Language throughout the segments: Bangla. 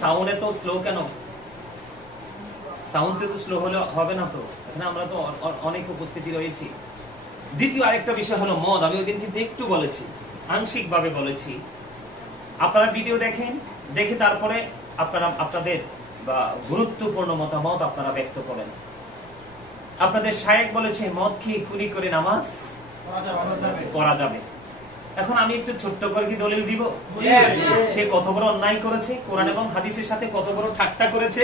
সাউন্ডে তো স্লো কেন? সাউন্ডে তো স্লো হলে হবে না তো। এখানে আমরা তো অনেক উপস্থিতি রয়েছি। দ্বিতীয় আরেকটা বিষয় হলো মদ। আমি ওইদিন কিন্তু একটু বলেছি, আংশিক ভাবে বলেছি। আপনারা ভিডিও দেখেন, দেখে তারপরে আপনারা আপনাদের বা গুরুত্বপূর্ণ মতামত আপনারা ব্যক্ত করেন। আপনাদের শায়েখ বলেছে মদ খেয়ে কুলি করে নামাজ পড়া যাবে। এখন আমি একটু ছোট্ট করে কি দলিল দিব? সে কত বড় অন্যায় করেছে, কোরআন এবং হাদিসের সাথে কত বড় ঠাট্টা করেছে,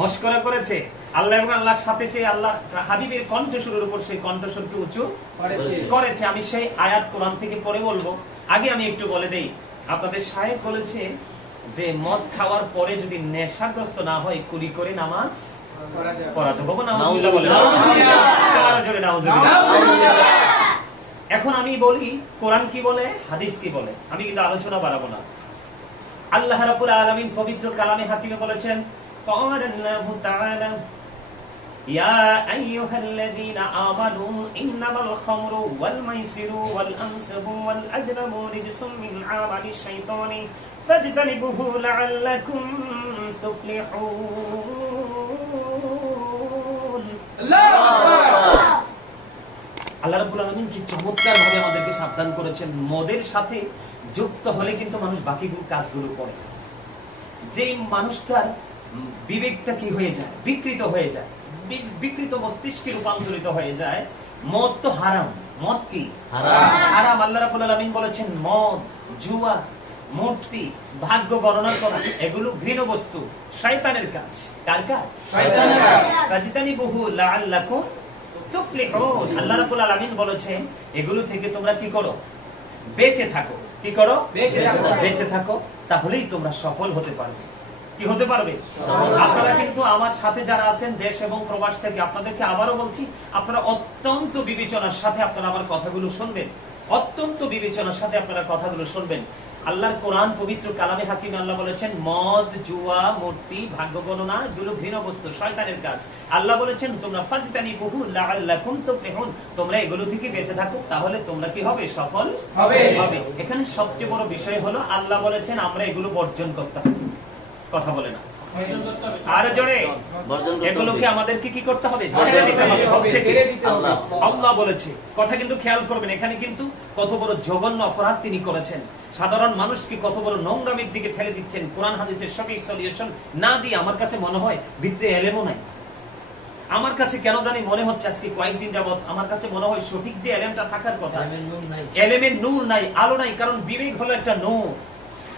মস্করা করেছে। আল্লাহ এবং আল্লাহর সাথে সেই আল্লাহ হাবিবের কণ্ঠস্বরের উপর সেই কণ্ঠস্বরকে উঁচু করেছে। আমি সেই আয়াত কোরআন থেকে পড়ে বলবো। আগে আমি একটু বলে দেই, আপনাদের শায়েখ বলেছে যে মদ খাওয়ার পরে যদি নেশাগ্রস্ত না হয় কুলি করে নামাজ পড়া যাবে। নাউজুবিল্লাহ বলে, নাউজুবিল্লাহ। এখন আমি বলি কোরআন কি বলে, হাদিস কি বলে। আমি কিন্তু আলোচনা বাড়াবো না। আল্লাহ রাব্বুল আলামিন পবিত্র কালামে হাকিমে বলেছেন, ক্বালাল্লাহু তাআলা ইয়া আইয়ুহাল্লাযীনা আমানু ইন্নামাল খামরু ওয়াল মাইসিরু ওয়াল আনসাবু ওয়াল আজলামু রিজসুম মিন আমালিশ শাইতানি ফাজতানিবুহু লাআল্লাকুম তুফলিহুন। আল্লাহু আকবার। আল্লাহ রাব্বুল আলামিন কি চমৎকার ভাবে আমাদেরকে সাবধান করেছেন। মদের সাথে যুক্ত হলে কিন্তু মানুষ বাকি কাজগুলো করে। যে মানুষটার বিবেকটা কি হয়ে যায়, বিকৃত হয়ে যায়, বিকৃত মস্তিষ্কে রূপান্তরিত হয়ে যায়। মদ তো হারাম। মদ কি হারাম। আল্লাহ রাব্বুল আলামিন বলেছেন মদ, জুয়া, মূর্তি, ভাগ্য গণনা করা এগুলো ঘৃণ্য বস্তু, শয়তানের কাজ। কার কাজ? শয়তানের কাজ। ফাজতানিবুহু লাআল্লাকুম তুফলিহুন। আল্লাহ রাব্বুল আলামিন বলেছেন এগুলো থেকে তোমরা কি করো? বেঁচে থাকো। কি করো? বেঁচে থাকো। তাহলেই তোমরা সফল হতে পারবে। কি হতে পারবে? আপনারা কিন্তু আমার সাথে যারা আছেন দেশ এবং প্রবাস থেকে, আপনাদেরকে আবারও বলছি, আপনারা অত্যন্ত বিবেচনার সাথে আপনারা আমার কথাগুলো শুনবেন। অত্যন্ত বিবেচনার সাথে আপনারা কথাগুলো শুনবেন। আল্লাহর কোরআন পবিত্র কালামে হাকিমে আল্লাহ বলেছেন মদ, জুয়া, মূর্তি, ভাগ্য গণনা এগুলো ঘৃণ্য বস্তু, শয়তানের কাজ। আল্লাহ বলেছেন তোমরা ফাজতানিবুহু লাআল্লাকুম তুফলিহুন, তোমরা এগুলো থেকে বেঁচে থাকো, তাহলে তোমরা কি হবে? সফল হবে। এখানে সবচেয়ে বড় বিষয় হলো আল্লাহ বলেছেন আমরা এগুলো বর্জন করতে হবে। কথা বলে না আর জোরে, এগুলোকে আমাদেরকে কি করতে হবে? ছেড়ে দিতে হবে। আল্লাহ বলেছে। কথা কিন্তু খেয়াল করবেন, এখানে কিন্তু কত বড় জঘন্য অপরাধ তিনি করেছেন। সাধারণ মানুষকে কত বড় নোংরামির দিকে ঠেলে দিচ্ছেন। কোরআন হাদিসের সঠিক সলিউশন না দিয়ে আমার কাছে মনে হয় ভিতরে এলেমও নাই। আমার কাছে কেন জানি মনে হচ্ছে আজকে কয়েকদিন যাবত আমার কাছে মনে হয় সঠিক যে এলেমটা থাকার কথা, এলেমের নূর নাই, আলো নাই। কারণ বিবেক হলো একটা নূর।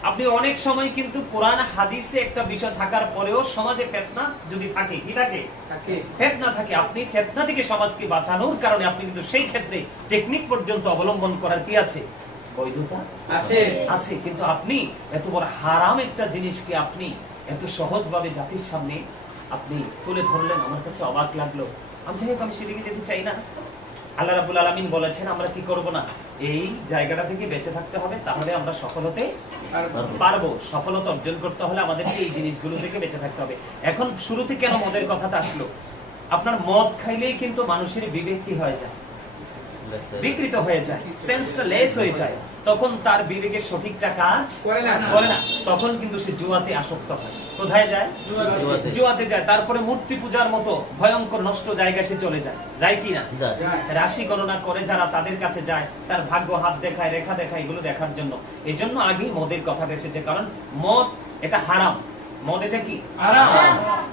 আপনি অনেক সময় কিন্তু কোরআন হাদিসে একটা বিষয় থাকার পরেও সমাজে ফিতনা যদি থাকে, কি থাকে? ফিতনা থাকে। আপনি ফিতনা থেকে সমাজকে বাঁচানোর কারণে আপনি কিন্তু সেই ক্ষেত্রে টেকনিক পর্যন্ত অবলম্বন করার কি আছে? বৈধতা আছে। কিন্তু আপনি এত বড় হারাম একটা জিনিসকে আপনি এত সহজভাবে জাতির সামনে আপনি তুলে ধরলেন, আমার কাছে অবাক লাগলো। আমি সেদিকে যেতে চাই না। আল্লাহ রাব্বুল আলামিন বলেছেন আমরা কি করব না, এই জায়গাটা থেকে বেঁচে থাকতে হবে, তাহলে আমরা সফল হতে পারবো। সফলতা অর্জন করতে হলে আমাদেরকে এই জিনিসগুলো থেকে বেঁচে থাকতে হবে। এখন শুরুতে কেন মদের কথাটা আসলো? আপনার মদ খাইলেই কিন্তু মানুষের বিবেক কি হয়ে যায়? বিকৃত হয়ে যায়, সেন্সটা লেস হয়ে যায়। তখন তার বিবেকের সঠিকটা কাজ করে না। তখন কিন্তু সে জুয়াতে আসক্ত হয়। কোথায় যায়? জুয়াতে যায়। তারপরে মূর্তি পূজার মতো ভয়ঙ্কর নষ্ট জায়গা সে চলে যায়। যায় কি না? রাশি গণনা করে যারা তাদের কাছে যায়, তার ভাগ্য হাত দেখায়, রেখা দেখায়, এগুলো দেখার জন্য। এই জন্য আগেই মদের কথা এসেছে, কারণ মদ এটা হারাম। মদ এটা কি হারাম।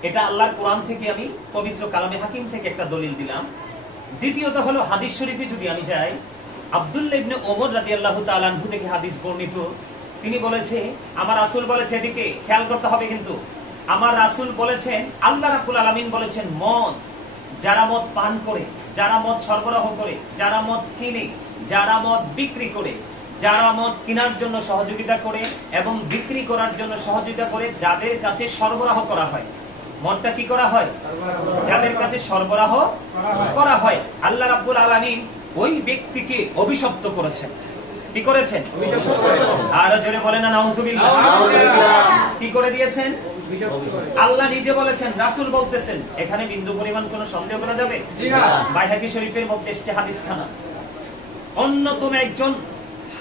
এটা আল্লাহর কোরআন থেকে আমি পবিত্র কালামে হাকিম থেকে একটা দলিল দিলাম। দ্বিতীয়ত হলো হাদিস শরীফে যদি আমি যাই, আব্দুল্লাহ ইবনে ওমর রাদিয়াল্লাহু তাআলা আনহু থেকে হাদিস বর্ণিত। তিনি বলেছে আমার রাসূল বলেছে, এদিকে খেয়াল করতে হবে কিন্তু, আমার রাসূল বলেছেন, আল্লাহ রাব্বুল আলামিন বলেছেন মদ, যারা মদ পান করে, যারা মদ সরবরাহ করে, যারা মদ কিনে, যারা মদ বিক্রি করে, যারা মদ কেনার জন্য সহযোগিতা করে এবং বিক্রি করার জন্য সহযোগিতা করে, যাদের কাছে সরবরাহ করা হয়, মদটা কি করা হয়? যাদের কাছে সরবরাহ করা হয়, আল্লাহ রাব্বুল আলামিন ওই ব্যক্তিকে অভিশপ্ত করেছেন। কি করেছেন? আর জোরে বলেন না নাউজুবিল্লাহ। কি করে দিয়েছেন? আল্লাহ নিজে বলেছেন, রাসূল বলতেছেন। এখানে বিন্দু পরিমাণ কোনো সন্দেহ করা যাবে? বাইহাকী শরীফের মধ্যে এসেছে হাদিস খানা। অন্যতম একজন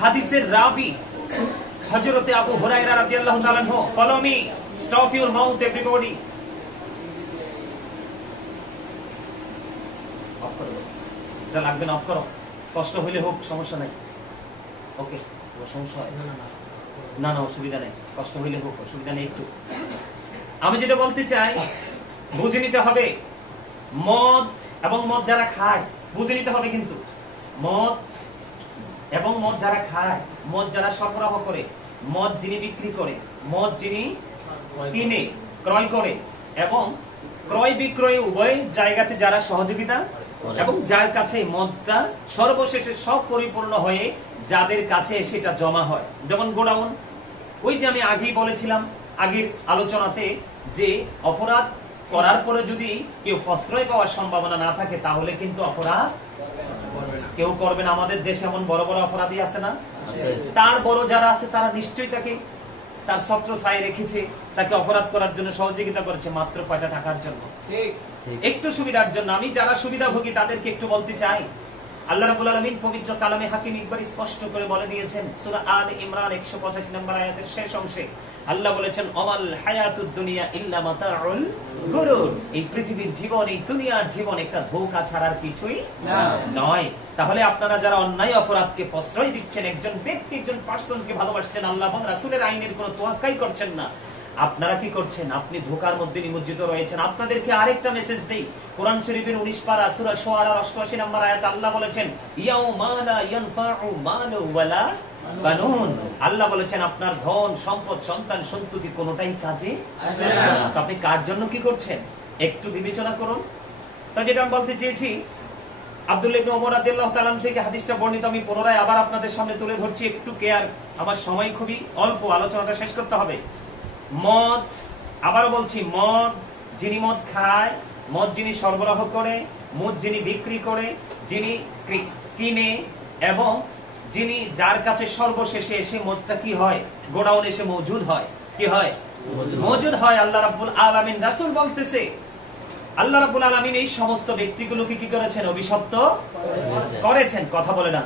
হাদিসের রাবি হযরতে আবু হুরায়রা রাদিয়াল্লাহু তাআলা আনহু, follow me, stop your mouth everybody. Of করো, এটা লাগবে না, অফ করো, কষ্ট হইলে হোক, সমস্যা নাই। ওকে, কোনো সমস্যা হয় না? না, অসুবিধা নেই, কষ্ট হইলে হোক, অসুবিধা নেই একটু। আমি যেটা বলতে চাই, বুঝে নিতে হবে মদ এবং মদ যারা খায়, বুঝে নিতে হবে কিন্তু মদ এবং মদ যারা খায়, মদ যারা সরবরাহ করে, মদ যিনি বিক্রি করে, মদ যিনি কিনে ক্রয় করে, এবং ক্রয় বিক্রয় উভয় জায়গাতে যারা সহযোগিতা, এবং যার কাছে মদটা সর্বশেষে সব পরিপূর্ণ হয়ে যাদের কাছে সেটা জমা হয়, যেমন গোডাউন। ওই যে আমি আগেই বলেছিলাম আগের আলোচনাতে, যে অপরাধ করার পরে যদি কেউ প্রশ্রয় পাওয়ার সম্ভাবনা না থাকে, তাহলে কিন্তু অপরাধ কেউ করবে না। আমাদের দেশে এমন বড় বড় অপরাধী আছে না? তার বড় যারা আছে তারা নিশ্চয়ই তাকে তার ছত্র ছায় রেখেছে, তাকে অপরাধ করার জন্য সহযোগিতা করেছে, মাত্র কয়টা টাকার জন্য, একটু সুবিধার জন্য। আমি যারা সুবিধাভোগী তাদেরকে একটু বলতে চাই, আল্লাহ রাব্বুল আলামিন পবিত্র কালামে হাকিম একবার স্পষ্ট করে বলে দিয়েছেন, সূরা আল ইমরান 185 নম্বর আয়াতের শেষ অংশে আল্লাহ বলেছেন, অমাল হায়াতুদ দুনিয়া ইল্লা মাতাউল গুরুর। এই পৃথিবীর জীবন, এই দুনিয়ার জীবন একটা ধোঁকা ছাড়ার কিছুই নয়। তাহলে আপনারা যারা অন্যায় অপরাধকে প্রশ্রয় দিচ্ছেন, একজন ব্যক্তি, একজন পার্সনকে ভালোবাসছেন, আল্লাহ এবং রাসূলের আইনের কোনো তোয়াক্কাই করছেন না, আপনারা কি করছেন? আপনি ধোঁকার মধ্যে নিমজ্জিত রয়েছেন। আপনাদেরকে আরেকটা মেসেজ দেই, কোরআন শরীফের 19 পারা সূরা শুআরার 88 নম্বর আয়াত আল্লাহ বলেছেন, ইয়াউমা লা ইয়ানফাউ মালু ওয়ালা বানুন। আল্লাহ বলেছেন আপনার ধন সম্পদ সন্তান সন্ততি কোনোটাই কাজে আসবে না। আপনি কার জন্য কি করছেন একটু বিবেচনা করুন। তো যেটা আমি বলতে চেয়েছি, আব্দুল্লাহ ইবনে ওমর রাদিয়াল্লাহু তাআলা থেকে হাদিসটা বর্ণিত, আমি পুনরায় আবার আপনাদের সামনে তুলে ধরছি, একটু কেয়ার, আমার সময় খুবই অল্প, আলোচনাটা শেষ করতে হবে। মদ, আবারও বলছি, মদ যিনি মদ খায়, মদ যিনি সরবরাহ করে, মদ যিনি বিক্রি করে, যিনি কিনে, এবং যিনি যার কাছে সর্বশেষে এসে মদটা কি হয়, গোডাউনে এসে মজুদ হয়, কি হয়, মজুদ হয়। আল্লাহ রাব্বুল আলামিন, রাসূল বলতেছে, আল্লাহ রাব্বুল আলামিন এই সমস্ত ব্যক্তিগুলোকে কি করেছেন? অভিশপ্ত করেছেন। কথা বলে না,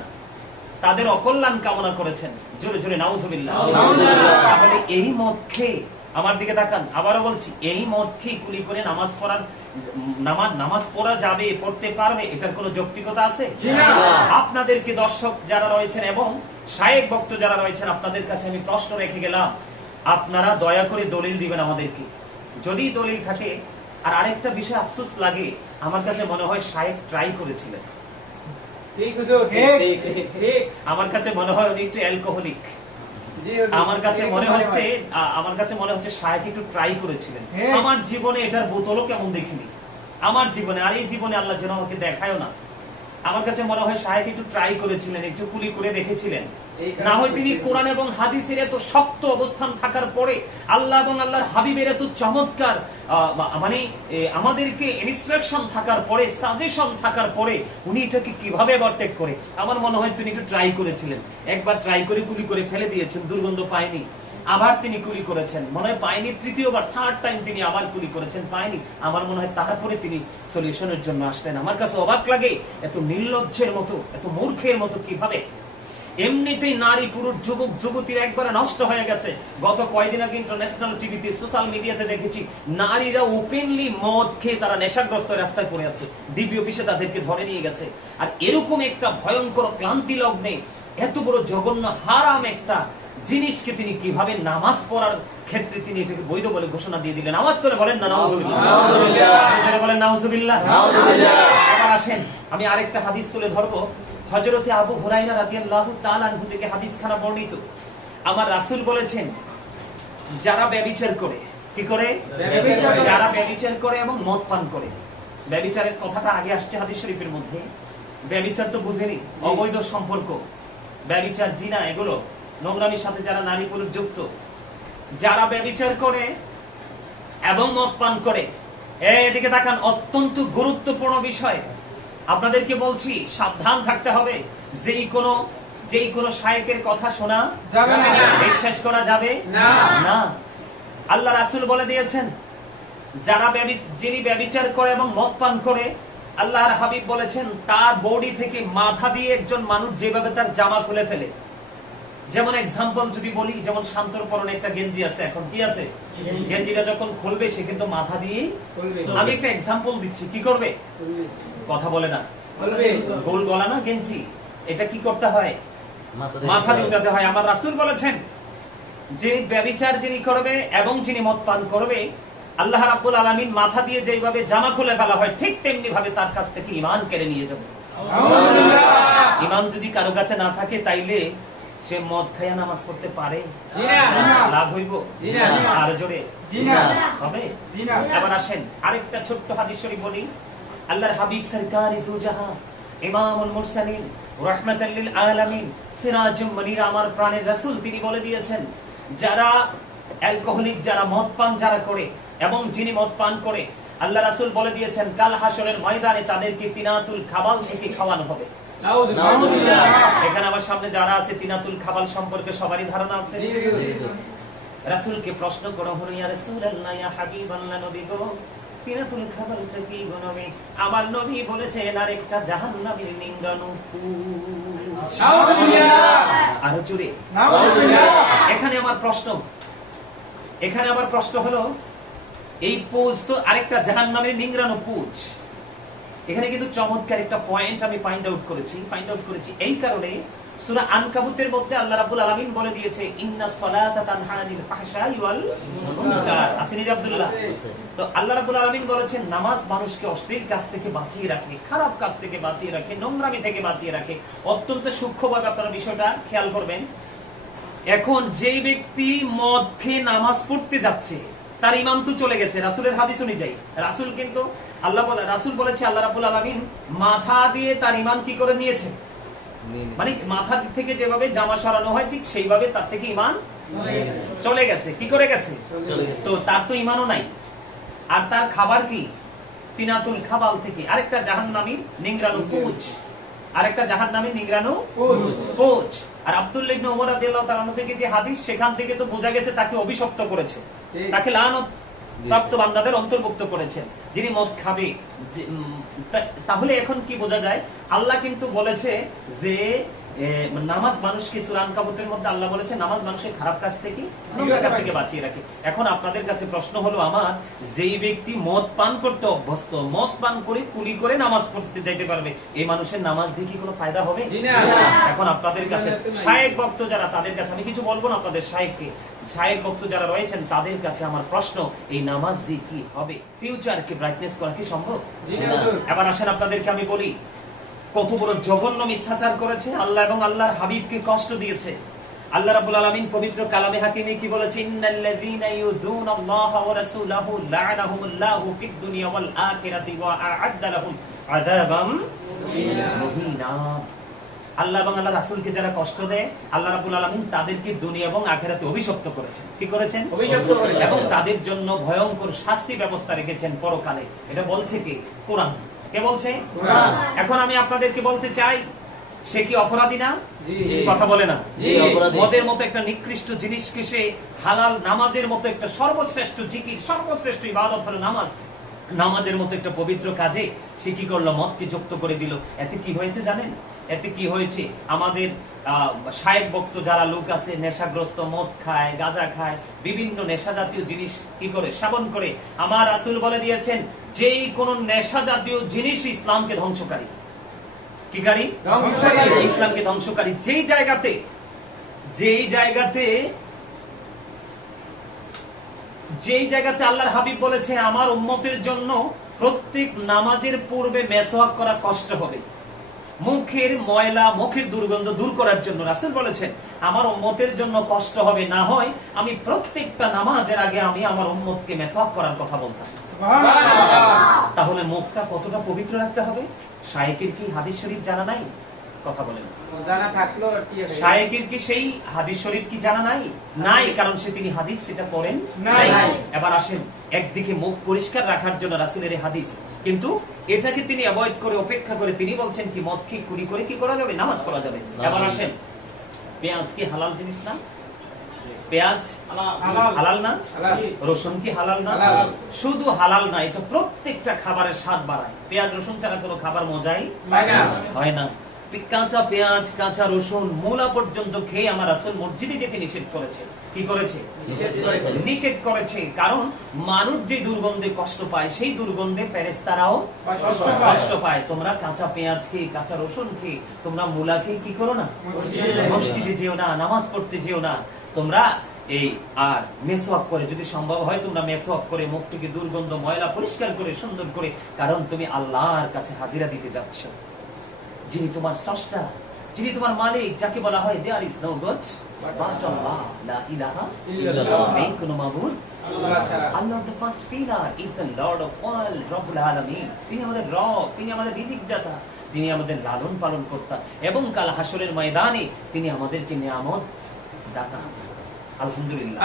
তাদের অকল্যাণ কামনা করেছেন। জোরে জোরে নাউজুবিল্লাহ। তাহলে এই মদ খেয়ে, আমার দিকে তাকান, আবারও বলছি, এই মদ খেয়ে কুলি করে নামাজ পড়া যাবে, পড়তে পারবে, এটার কোনো যৌক্তিকতা আছে? আপনাদেরকে দর্শক যারা রয়েছেন এবং শায়েখ ভক্ত যারা রয়েছেন, আপনাদের কাছে আমি প্রশ্ন রেখে গেলাম, আপনারা দয়া করে দলিল দিবেন আমাদেরকে, যদি দলিল থাকে। আর আরেকটা বিষয় আফসোস লাগে, আমার কাছে মনে হয় শায়েখ ট্রাই করেছিলেন, আমার কাছে মনে হয় উনি একটু অ্যালকোহলিক, আমার কাছে মনে হচ্ছে শায়েখ একটু ট্রাই করেছিলেন। আমার জীবনে এটার বোতলও কেমন দেখিনি, আমার জীবনে, আর এই জীবনে আল্লাহ যেন আমাকে দেখায়ও না। আমার কাছে মনে হয় শায়েখ একটু ট্রাই করেছিলেন, একটু কুলি করে দেখেছিলেন। না হয় তিনি কোরআন এবং হাদিসের এত শক্ত অবস্থান থাকার পরে, আল্লাহ এবং আল্লাহর হাবিবের এত চমৎকার মানে আমাদেরকে ইনস্ট্রাকশন থাকার পরে, সাজেশন থাকার পরে, উনি এটাকে কিভাবে ওভারটেক করে, আমার মনে হয় তিনি একটু ট্রাই করেছিলেন। একবার ট্রাই করে কুলি করে ফেলে দিয়েছেন, দুর্গন্ধ পায়নি, আবার তিনি কুলি করেছেন, মনে হয় পায়নি, তৃতীয়বার থার্ড টাইম তিনি আবার কুলি করেছেন, পায়নি, আমার মনে হয় তারপরে তিনি সলিউশনের জন্য আসলেন। আমার কাছে অবাক লাগে, এত নির্লজ্জের মতো, এত মূর্খের মতো কিভাবে। এমনিতেই নারী পুরুষ যুবক যুবতীরা একবারে নষ্ট হয়ে গেছে। গত কয়েকদিন আগে ইন্টারন্যাশনাল টিভিতে, সোশ্যাল মিডিয়াতে দেখেছি, নারীরা ওপেনলি মদ খেয়ে তারা নেশাগ্রস্ত রাস্তায় পড়ে আছে, ডিবি অফিসে তাদেরকে ধরে নিয়ে গেছে। আর এরকম একটা ভয়ঙ্কর ক্লান্তি লগ্নে এত বড় জঘন্য হারাম একটা জিনিসকে তিনি কিভাবে নামাজ পড়ার ক্ষেত্রে তিনি এটাকে বৈধ বলে ঘোষণা দিয়ে দিলেন। নামাজ পড়ে বলেন না নাউজুবিল্লাহ, বলেন নাউজুবিল্লাহ। এবার আসেন, আমি আরেকটা হাদিস তুলে ধরবো, হযরতে আবু হুরায়রা রাদিয়াল্লাহু তাআলা আনহু থেকে হাদিসখানা বর্ণিত। আমার রাসূল বলেছেন, যারা ব্যভিচার করে, কি করে? যারা ব্যভিচার করে এবং মদ পান করে। ব্যভিচারের কথাটা আগে আসছে হাদিস শরীফের মধ্যে। ব্যভিচার তো বুঝেনি, অবৈধ সম্পর্ক, ব্যভিচার, জিনা, এগুলো নোংরামির সাথে যারা নারী পুরুষ যুক্ত, যারা ব্যভিচার করে এবং মদ পান করে। এদিকে তাকান, অত্যন্ত গুরুত্বপূর্ণ বিষয় আপনাদেরকে বলছি, সাবধান থাকতে হবে। যেই কোনো শায়েখের কথা শোনা যাবে না, বিশ্বাস করা যাবে না। আল্লাহ রাসূল বলে দিয়েছেন, যিনি ব্যভিচার করে এবং মদ পান করে, আল্লাহর হাবিব বলেছেন, তার বডি থেকে মাথা দিয়ে একজন মানুষ যেভাবে তার জামা খুলে ফেলে, যেমন এক্সাম্পল যদি বলি, যেমন শান্তর পরনে একটা গেঞ্জি আছে, এখন কি আছে, গেঞ্জিটা যখন খুলবে সে কিন্তু মাথা দিয়ে, আমি একটা এক্সাম্পল দিচ্ছি, কি করবে, কথা বলে না, গোল গলা না গেঞ্জি, এটা কি করতে হয়, মাথা দিয়ে উঠাতে হয়। আমার রাসূল বলেছেন যে ব্যভিচার যিনি করবে এবং যিনি মদ পান করবে, আল্লাহ রাব্বুল আলামিন মাথা দিয়ে যেভাবে জামা খুলে ফেলা হয় ঠিক তেমনি ভাবে তার কাছ থেকে ঈমান কেড়ে নিয়ে যাবে। ঈমান যদি কারো কাছে না থাকে তাইলে সে মদ খাইয়া নামাজ পড়তে পারে, লাভ হইব আর জোরে হবে। এবার আসেন আরেকটা ছোট্ট হাদিস শরীফ বলি। আল্লাহর হাবিব সরকার দু জাহান ইমামুল মুরসালিন রাহমাতাল লিল আলামিন সিরাজুম মুনির, আমার প্রাণের রাসূল তিনি বলে দিয়েছেন, যারা অ্যালকোহলিক, যারা মদ পান যারা করে এবং যিনি মদ পান করে, আল্লাহ রাসূল বলে দিয়েছেন কাল হাসরের ময়দানে তাদেরকে তিনাতুল খাবাল থেকে খাওয়ানো হবে। এখানে আমার সামনে যারা আছে তিনাতুল খাবাল সম্পর্কে সবারই ধারণা আছে। রাসূলকে প্রশ্ন করা হলো, ইয়া রাসূলুল্লাহ, ইয়া হাবিবাল্লাহ, নবী গো, তিনাতুল খাবালটা কি গো নবী? আমার নবী বলেছেন আরেকটা জাহান্নামীর নিংড়ানো পুঁজ। আরো জোরে এখানে আমার প্রশ্ন হলো, এই পুঁজ তো আরেকটা জাহান্নামের নিংড়ানো পুঁজ। এখানে কিন্তু চমৎকার একটা পয়েন্ট আমি ফাইন্ড আউট করেছি এই কারণে, সূরা আনকাবুতের মধ্যে আল্লাহ রাব্বুল আলামিন বলে দিয়েছে ইন্নাস সালাতা তানহা আনিল ফাহশাই ওয়াল মুনকার। আসেনি আব্দুল্লাহ? তো আল্লাহ রাব্বুল আলামিন বলেছেন নামাজ মানুষকে অশ্লীল কাজ থেকে বাঁচিয়ে রাখে, খারাপ কাজ থেকে বাঁচিয়ে রাখে, নোংরামি থেকে বাঁচিয়ে রাখে। অত্যন্ত সূক্ষ্মভাবে আপনারা বিষয়টা খেয়াল করবেন। এখন যে ব্যক্তি মদ খেয়ে নামাজ পড়তে যাচ্ছে তার ঈমান তো চলে গেছে রাসূলের হাদিস অনুযায়ী। রাসূল বলেছে আল্লাহ রাব্বুল আলামিন মাথা দিয়ে তার ঈমান কি করে নিয়েছে, মানে মাথা থেকে যেভাবে জামা সরানো হয় ঠিক সেইভাবে তার থেকে ঈমান চলে গেছে। কি করে গেছে? তো তার তো ঈমানও নাই। আর তার খাবার কি? তিনাতুল খাবাল থেকে আরেকটা জাহান্নামীর নিংড়ানো পুঁজ, আরেকটা জাহান্নামীর নিংড়ানো পুঁজ। আর আব্দুল্লাহ ইবনে ওমর রাদিয়াল্লাহু তাআলা আনহু থেকে যে হাদিস, সেখান থেকে তো বোঝা গেছে তাকে অভিশপ্ত করেছে, তাকে লানত প্রাপ্ত বান্দাদের অন্তর্ভুক্ত করেছেন যিনি মদ খাবে। তাহলে এখন কি বোঝা যায়? আল্লাহ কিন্তু বলেছে যে নামাজ মানুষকে, সূরা আনকাবুতের মধ্যে আল্লাহ বলেছে নামাজ মানুষের খারাপ কাজ থেকে, নোংরা কাজ থেকে বাঁচিয়ে রাখে। এখন আপনাদের কাছে প্রশ্ন হলো আমার, যেই ব্যক্তি মদ পান করতে অভ্যস্ত, মদ পান করে কুলি করে নামাজ পড়তে যাইতে পারবে, এই মানুষের নামাজ দিয়ে কি কোনো ফায়দা হবে? এখন আপনাদের কাছে শায়েখ ভক্ত যারা, তাদের কাছে আমি কিছু বলবো না, আপনাদের শায়েখ ভক্ত যারা রয়েছেন তাদের কাছে আমার প্রশ্ন, এই নামাজ দিয়ে কি হবে? ফিউচারকে ব্রাইটনেস করা কি সম্ভব? এবার আসেন আপনাদেরকে আমি বলি, কত বড় জঘন্য মিথ্যাচার করেছে আল্লাহ এবং আল্লাহর হাবিবকে কষ্ট দিয়েছে। আল্লাহ রাব্বুল আলামিন পবিত্র কালামে হাকিমে কি বলেছে? ইন্নাল্লাযীনা ইউযুনাল্লাহা ওয়া রাসূলাহু লা'নাহুমুল্লাহু ফিদ দুনিয়া ওয়াল আখিরাতি ওয়া আ'আদ্দা লাহুম আযাবাম মুহিনা। আল্লাহ এবং আল্লাহর রাসূলকে যারা কষ্ট দেয়, আল্লাহ রাব্বুল আলামিন তাদেরকে দুনিয়া এবং আখিরাতে অভিশপ্ত করেছেন। কি করেছেন? এবং তাদের জন্য ভয়ঙ্কর শাস্তি ব্যবস্থা রেখেছেন পরকালে। এটা বলছে কি? কোরআন। কে বলছে? কোরআন। এখন আমি আপনাদেরকে বলতে চাই, সে কি অপরাধী না? কথা বলে না? মদের মতো একটা নিকৃষ্ট জিনিসকে সে হালাল, নামাজের মতো একটা সর্বশ্রেষ্ঠ জিকির, সর্বশ্রেষ্ঠ ইবাদত হলো নামাজ, নামাজের মতো একটা পবিত্র কাজে সে কি করলো? মদকে যুক্ত করে দিল। এতে কি হয়েছে জানেন? এতে কি হয়েছে? আমাদের শায়েখ ভক্ত যারা লোক আছে, নেশাগ্রস্ত, মদ খায়, গাঁজা খায়, বিভিন্ন নেশা জাতীয় জিনিস কি করে? সেবন করে। আমার রাসূল বলে দিয়েছেন যেই কোন নেশা জাতীয় জিনিস ইসলামকে ধ্বংসকারী। কি গাড়ি? ইসলামকে ধ্বংসকারী। যেই জায়গাতে আল্লাহর হাবিব বলেছে আমার উম্মতের জন্য প্রত্যেক নামাজের পূর্বে মেসওয়াক করা কষ্ট হবে, মুখের ময়লা, মুখের দুর্গন্ধ দূর করার জন্য রাসূল বলেছেন আমার উম্মতের জন্য কষ্ট হবে, না হয় আমি প্রত্যেকটা নামাজের আগে আমি আমার উম্মতকে মেসওয়াক করার কথা বলতাম। তাহলে মুখটা কতটা পবিত্র রাখতে হবে? শায়েখের কি হাদিস শরীফ জানা নাই? কথা বলেন। শায়েখের কি সেই হাদিস শরীফ কি জানা নাই? নাই, কারণ তিনি হাদিস সেটা পড়েন নাই। এবার আসেন, একদিকে মুখ পরিষ্কার রাখার জন্য রাসূলের হাদিস, কিন্তু এটাকে তিনি অ্যাভয়েড করে, উপেক্ষা করে তিনি বলছেন কি মদ কি কুলি করে কি করা যাবে? নামাজ পড়া যাবে। এবার আসেন, পেঁয়াজ কি হালাল জিনিস না? পেঁয়াজ হালাল না? রসুন কি হালাল না? শুধু হালাল না, এটা প্রত্যেকটা খাবারের স্বাদ বাড়ায়। পেঁয়াজ রসুন ছাড়া কোনো খাবার মজাই হয় না। কাঁচা পেঁয়াজ, কাঁচা রসুন, মূলা পর্যন্ত খেয়ে আমার রাসূল মসজিদে যেতে নিষেধ করেছে। কি করেছে? নিষেধ করেছে। কারণ মানুষ যে দুর্গন্ধে কষ্ট পায়, সেই দুর্গন্ধে ফেরেশতারাও কষ্ট পায়। তোমরা কাঁচা পেঁয়াজ খেয়ে, কাঁচা রসুন খেয়ে, তোমরা মূলা খেয়ে কি করো না? মসজিদে যেও না, নামাজ পড়তে যেও না। তোমরা এই আর মেসওয়াক করে, যদি সম্ভব হয় তোমরা মেসওয়াক করে মুখ থেকে দুর্গন্ধ ময়লা পরিষ্কার করে সুন্দর করে, কারণ তুমি আল্লাহর কাছে হাজিরা দিতে যাচ্ছ। যিনি তোমার স্রষ্টা, যিনি তোমার মালিক, যাকে বলা হয় there is no god but Allah, লা ইলাহা ইল্লাল্লাহ, নেই কোনো মাবুদ আল্লাহ ছাড়া। Allah the first pillar is the Lord of all, রব্বুল আলামিন। তিনি আমাদের রব, তিনি আমাদের রিজিক দাতা, তিনি আমাদের লালন পালন কর্তা, এবং কাল হাসরের ময়দানে তিনি আমাদেরকে নিয়ামত দাতা। আলহামদুলিল্লাহ।